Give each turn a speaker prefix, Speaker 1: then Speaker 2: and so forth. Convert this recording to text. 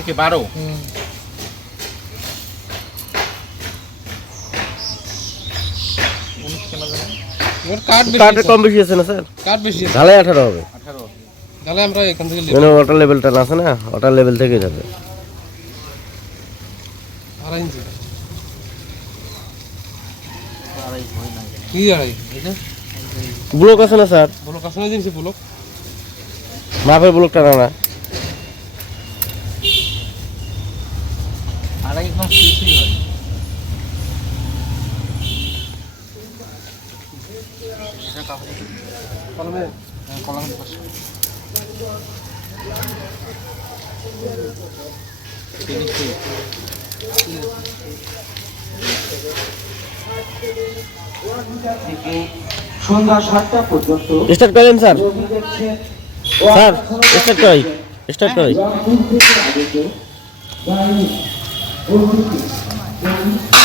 Speaker 1: একে বারো।
Speaker 2: কাঠ
Speaker 3: কম বেশি আছে না স্যার?
Speaker 2: কাঠ বেশি
Speaker 3: ঢালাই আঠারো হবে।
Speaker 2: তাহলে আমরা এখান থেকে
Speaker 3: মানে ওয়াটার লেভেলটা না আছে না? ওয়াটার লেভেল থেকেই যাবে।
Speaker 2: আড়াই ইঞ্চি।
Speaker 1: আড়াই না।
Speaker 2: কি আড়াই।
Speaker 3: ব্লক আছে না স্যার?
Speaker 2: জিনিস
Speaker 3: মাপের ব্লকটা না না।
Speaker 1: আড়াই একদম কিছুই হয়।
Speaker 2: কলমে
Speaker 1: কলম
Speaker 4: সন্ধ্যা সাতটা পর্যন্ত
Speaker 3: স্টার্ট করেন স্যার। স্যার স্টার্ট করাই স্টার্ট করাই
Speaker 4: One, two, one,